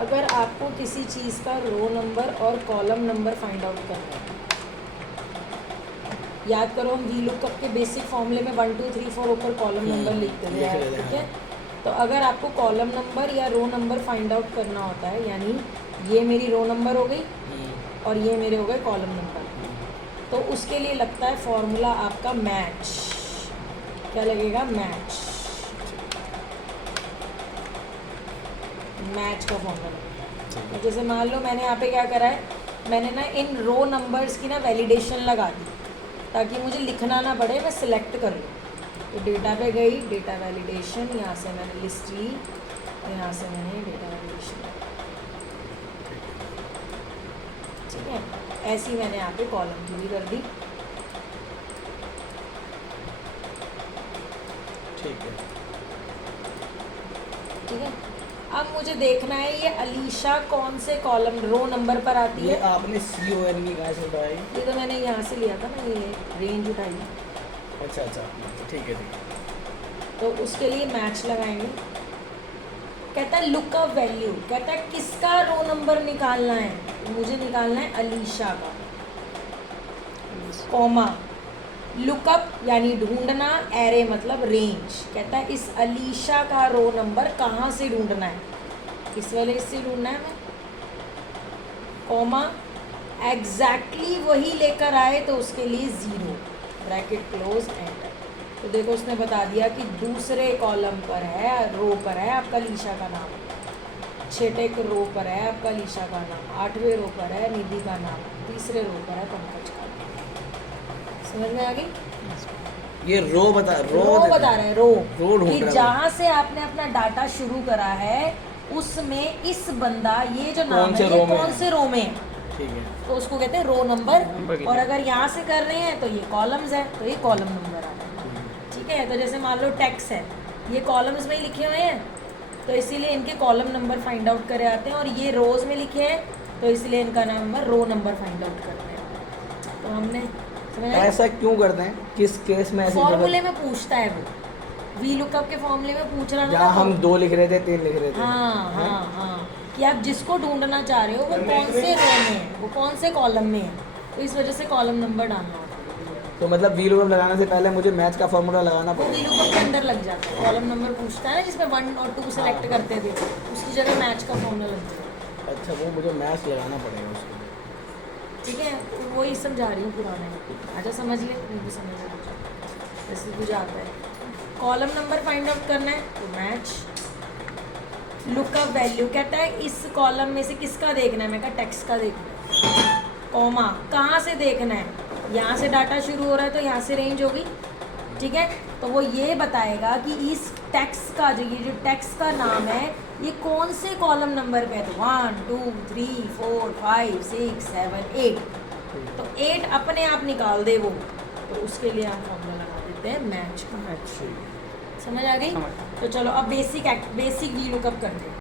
अगर आपको किसी चीज़ का रो नंबर और कॉलम नंबर फाइंड आउट करना है, याद करो हम वी लुकअप के बेसिक फॉर्मूले में 1 2 3 4 ऊपर कॉलम नंबर लिखते थे, ठीक है। तो अगर आपको कॉलम नंबर या रो नंबर फाइंड आउट करना होता है, यानी ये मेरी रो नंबर हो गई और ये मेरे हो गए कॉलम नंबर, तो उसके लिए लगता है फॉर्मूला आपका मैच। क्या लगेगा? मैच। मैच का फॉर्मूला। तो जैसे मान लो मैंने यहाँ पे क्या करा है, मैंने ना इन रो नंबर्स की ना वैलिडेशन लगा दी ताकि मुझे लिखना ना पड़े, मैं सिलेक्ट कर लूँ। तो डेटा पे गई, डेटा वैलिडेशन, यहाँ से मैंने लिस्ट ली, यहाँ से मैंने डेटा वैलिडेशन, ठीक है। ऐसी मैंने यहाँ पे कॉलम पूरी कर दी, ठीक है। ठीक है। अब मुझे देखना है ये अलीशा कौन से कॉलम रो नंबर पर आती ये है। आपने CON की कहाँ से उठाई? ये तो मैंने यहाँ से लिया था ना, ये रेंज उठाई। अच्छा अच्छा, ठीक है ठीक है। तो उसके लिए मैच लगाएंगे। कहता है लुकअप वैल्यू, कहता है किसका रो नंबर निकालना है, मुझे निकालना है अलीशा का, कॉमा लुकअप यानी ढूंढना, एरे मतलब रेंज। कहता है इस अलीशा का रो नंबर कहाँ से ढूंढना है, इस वाले से ढूंढना है मैं, कॉमा एग्जैक्टली वही लेकर आए तो उसके लिए 0, ब्रैकेट क्लोज, एंटर। तो देखो उसने बता दिया कि दूसरे कॉलम पर है, रो पर है आपका अलीशा का नाम, छठे रो पर है आपका अलीशा का नाम, 8वें रो पर है निधि का नाम, तीसरे रो पर है पंकज का नाम। समझ में आ गई? ये रो बता रहा है, रो ढूंढ कि रहा है। जहाँ से आपने अपना डाटा शुरू करा है उसमें इस बंदा, ये जो नाम है ये कौन से रो में है, ठीक है। तो उसको कहते हैं रो नंबर। और अगर यहाँ से कर रहे हैं तो ये कॉलम्स है, तो ये कॉलम नंबर आ रहा है, ठीक है। तो जैसे मान लो टेक्स्ट है, ये कॉलम्स में ही लिखे हुए हैं तो इसीलिए इनके कॉलम नंबर फाइंड आउट करे आते हैं, और ये रोज में लिखे हैं तो इसलिए इनका number row number find out करते हैं। तो हमने ऐसा क्यों करते हैं, किस केस में ऐसे? फॉर्मूले में पूछता है वो, वी लुकअप के फॉर्मूले में पूछ रहा जहाँ हम 2 लिख रहे थे 3 लिख रहे थे। हाँ हाँ हाँ, कि आप जिसको ढूंढना चाह रहे हो वो कौन से रो में है, वो कौन से कॉलम में है, तो इस वजह से कॉलम नंबर डालना होता है। तो मतलब वी लुकअप लगाने से पहले मुझे मैच का फॉर्मूला लगाना वो वी पड़ेगा। लुकअप के अंदर लग जाता है, कॉलम नंबर पूछता है ना जिसमें 1 और 2 सेलेक्ट करते थे, उसकी जगह मैच का फॉर्मूला लग जाता है। अच्छा, वो मुझे मैच लगाना पड़ेगा उसको। ठीक है, तो वही समझा रही हूँ पुराने, आजा समझ ले, मैं भी समझ रहा हूँ जैसे तुझे आता है। कॉलम नंबर फाइंड आउट करना है तो मैच, लुकअप वैल्यू कहता है इस कॉलम में से किसका देखना है, मैं कहा टेक्स्ट का देखना है, कॉमा कहाँ से देखना है, यहाँ से डाटा शुरू हो रहा है तो यहाँ से रेंज होगी, ठीक है। तो वो ये बताएगा कि इस टेक्स्ट का जो टेक्स्ट का नाम है ये कौन से कॉलम नंबर पे है, तो 1 2 3 4 5 6 7 8, तो 8 अपने आप निकाल दे वो, तो उसके लिए हम फॉर्मूला लगा देते हैं मैच का। समझ आ गई? तो चलो अब बेसिक वी लुकअप करते हैं।